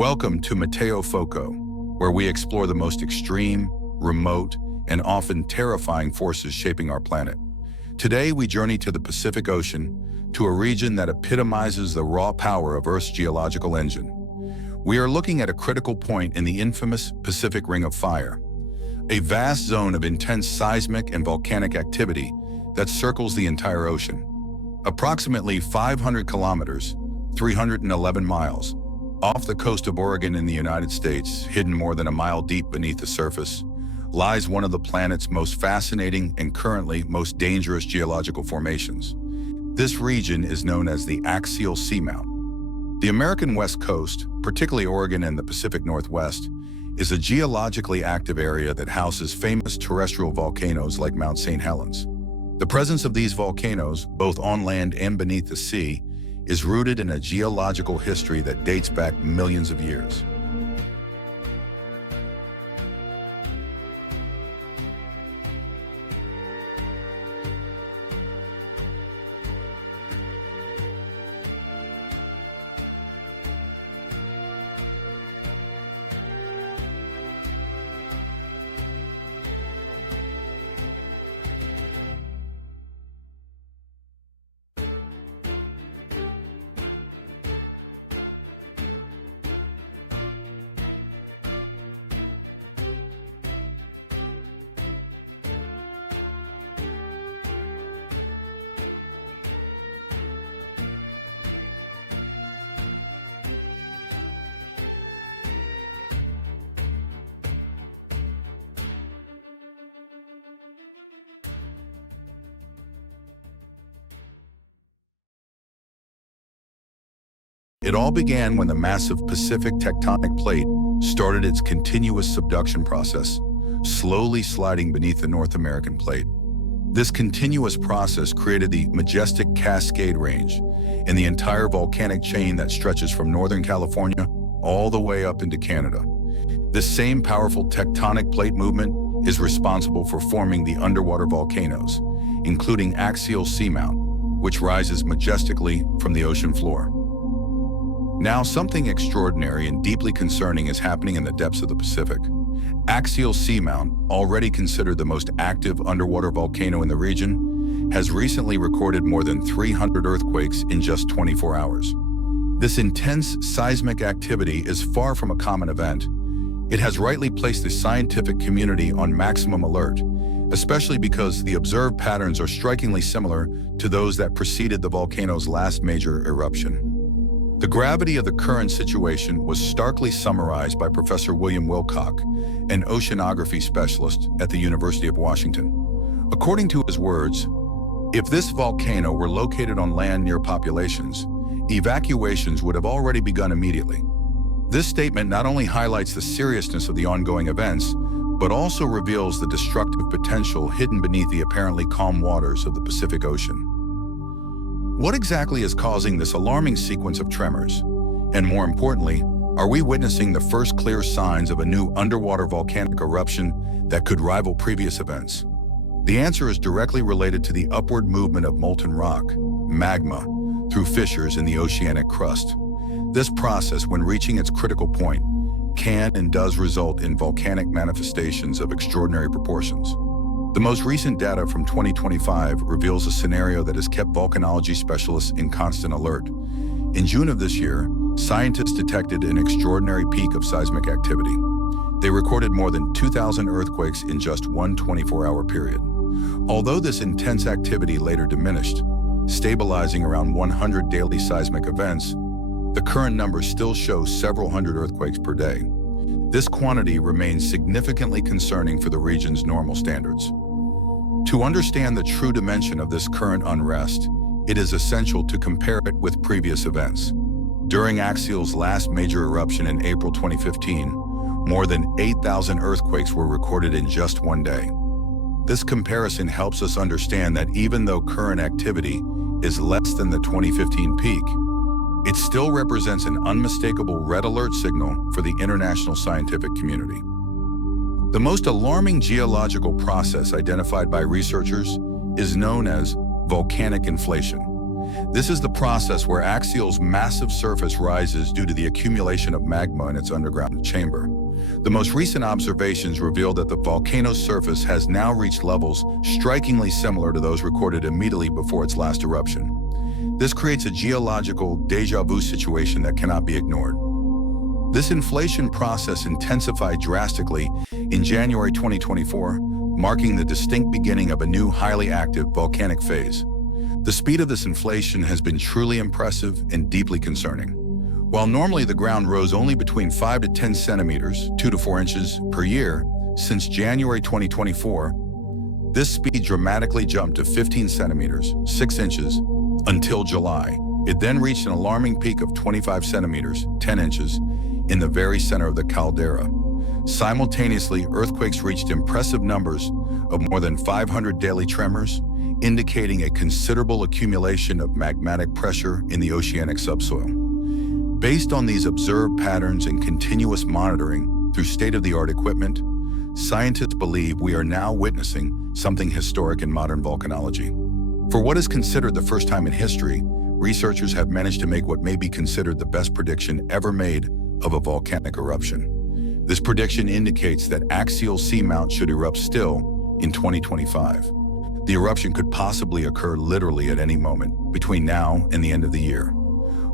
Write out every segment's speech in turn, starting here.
Welcome to MeteoFoco, where we explore the most extreme, remote, and often terrifying forces shaping our planet. Today, we journey to the Pacific Ocean, to a region that epitomizes the raw power of Earth's geological engine. We are looking at a critical point in the infamous Pacific Ring of Fire, a vast zone of intense seismic and volcanic activity that circles the entire ocean. Approximately 500 kilometers, 311 miles, off the coast of Oregon in the United States, hidden more than a mile deep beneath the surface, lies one of the planet's most fascinating and currently most dangerous geological formations. This region is known as the Axial Seamount. The American West Coast, particularly Oregon and the Pacific Northwest, is a geologically active area that houses famous terrestrial volcanoes like Mount St. Helens. The presence of these volcanoes, both on land and beneath the sea, is rooted in a geological history that dates back millions of years. It all began when the massive Pacific tectonic plate started its continuous subduction process, slowly sliding beneath the North American plate. This continuous process created the majestic Cascade Range and the entire volcanic chain that stretches from Northern California all the way up into Canada. This same powerful tectonic plate movement is responsible for forming the underwater volcanoes, including Axial Seamount, which rises majestically from the ocean floor. Now, something extraordinary and deeply concerning is happening in the depths of the Pacific. Axial Seamount, already considered the most active underwater volcano in the region, has recently recorded more than 300 earthquakes in just 24 hours. This intense seismic activity is far from a common event. It has rightly placed the scientific community on maximum alert, especially because the observed patterns are strikingly similar to those that preceded the volcano's last major eruption. The gravity of the current situation was starkly summarized by Professor William Wilcock, an oceanography specialist at the University of Washington. According to his words, if this volcano were located on land near populations, evacuations would have already begun immediately. This statement not only highlights the seriousness of the ongoing events, but also reveals the destructive potential hidden beneath the apparently calm waters of the Pacific Ocean. What exactly is causing this alarming sequence of tremors? And more importantly, are we witnessing the first clear signs of a new underwater volcanic eruption that could rival previous events? The answer is directly related to the upward movement of molten rock, magma, through fissures in the oceanic crust. This process, when reaching its critical point, can and does result in volcanic manifestations of extraordinary proportions. The most recent data from 2025 reveals a scenario that has kept volcanology specialists in constant alert. In June of this year, scientists detected an extraordinary peak of seismic activity. They recorded more than 2,000 earthquakes in just one 24-hour period. Although this intense activity later diminished, stabilizing around 100 daily seismic events, the current numbers still show several hundred earthquakes per day. This quantity remains significantly concerning for the region's normal standards. To understand the true dimension of this current unrest, it is essential to compare it with previous events. During Axial's last major eruption in April 2015, more than 8,000 earthquakes were recorded in just one day. This comparison helps us understand that even though current activity is less than the 2015 peak, it still represents an unmistakable red alert signal for the international scientific community. The most alarming geological process identified by researchers is known as volcanic inflation. This is the process where Axial's massive surface rises due to the accumulation of magma in its underground chamber. The most recent observations reveal that the volcano's surface has now reached levels strikingly similar to those recorded immediately before its last eruption. This creates a geological déjà vu situation that cannot be ignored. This inflation process intensified drastically in January 2024, marking the distinct beginning of a new highly active volcanic phase. The speed of this inflation has been truly impressive and deeply concerning. While normally the ground rose only between 5 to 10 centimeters, 2 to 4 inches per year, since January 2024, this speed dramatically jumped to 15 centimeters, 6 inches, until July. It then reached an alarming peak of 25 centimeters, 10 inches, in the very center of the caldera. Simultaneously, earthquakes reached impressive numbers of more than 500 daily tremors, indicating a considerable accumulation of magmatic pressure in the oceanic subsoil. Based on these observed patterns and continuous monitoring through state-of-the-art equipment, scientists believe we are now witnessing something historic in modern volcanology. For what is considered the first time in history, researchers have managed to make what may be considered the best prediction ever made of a volcanic eruption. This prediction indicates that Axial Seamount should erupt still in 2025. The eruption could possibly occur literally at any moment between now and the end of the year.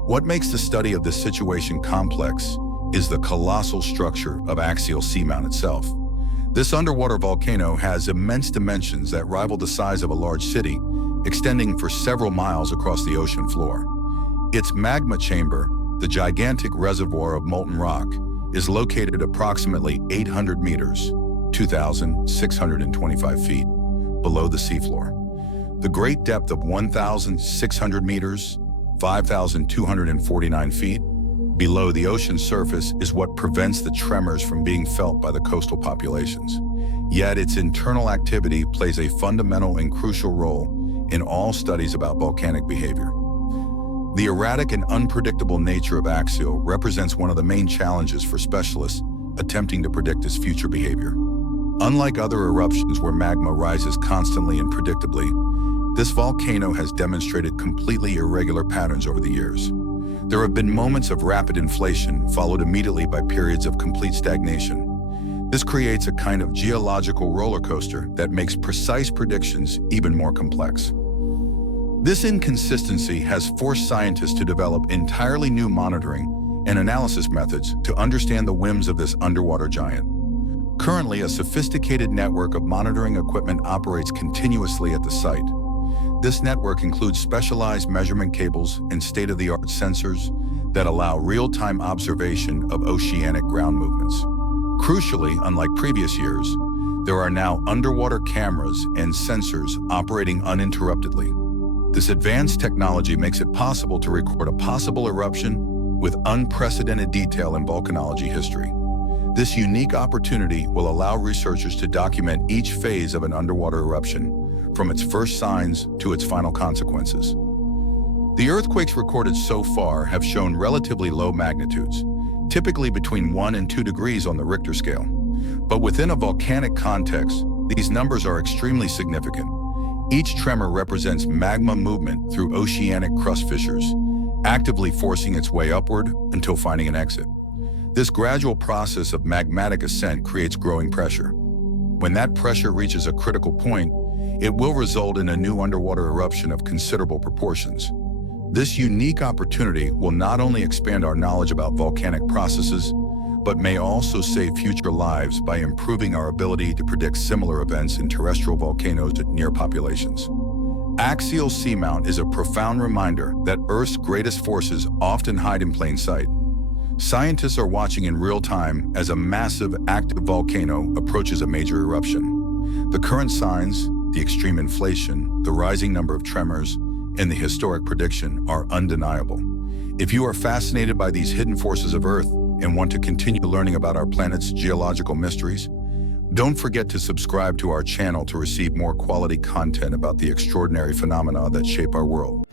What makes the study of this situation complex is the colossal structure of Axial Seamount itself. This underwater volcano has immense dimensions that rival the size of a large city, extending for several miles across the ocean floor. Its magma chamber, the gigantic reservoir of molten rock, is located approximately 800 meters, 2,625 feet, below the seafloor. The great depth of 1,600 meters, 5,249 feet, below the ocean surface is what prevents the tremors from being felt by the coastal populations. Yet its internal activity plays a fundamental and crucial role in all studies about volcanic behavior. The erratic and unpredictable nature of Axial represents one of the main challenges for specialists attempting to predict its future behavior. Unlike other eruptions where magma rises constantly and predictably, this volcano has demonstrated completely irregular patterns over the years. There have been moments of rapid inflation followed immediately by periods of complete stagnation. This creates a kind of geological roller coaster that makes precise predictions even more complex. This inconsistency has forced scientists to develop entirely new monitoring and analysis methods to understand the whims of this underwater giant. Currently, a sophisticated network of monitoring equipment operates continuously at the site. This network includes specialized measurement cables and state-of-the-art sensors that allow real-time observation of oceanic ground movements. Crucially, unlike previous years, there are now underwater cameras and sensors operating uninterruptedly. This advanced technology makes it possible to record a possible eruption with unprecedented detail in volcanology history. This unique opportunity will allow researchers to document each phase of an underwater eruption, from its first signs to its final consequences. The earthquakes recorded so far have shown relatively low magnitudes, typically between 1 and 2 degrees on the Richter scale. But within a volcanic context, these numbers are extremely significant. Each tremor represents magma movement through oceanic crust fissures, actively forcing its way upward until finding an exit. This gradual process of magmatic ascent creates growing pressure. When that pressure reaches a critical point, it will result in a new underwater eruption of considerable proportions. This unique opportunity will not only expand our knowledge about volcanic processes, but may also save future lives by improving our ability to predict similar events in terrestrial volcanoes at near populations. Axial Seamount is a profound reminder that Earth's greatest forces often hide in plain sight. Scientists are watching in real time as a massive active volcano approaches a major eruption. The current signs, the extreme inflation, the rising number of tremors, and the historic prediction are undeniable. If you are fascinated by these hidden forces of Earth and want to continue learning about our planet's geological mysteries, don't forget to subscribe to our channel to receive more quality content about the extraordinary phenomena that shape our world.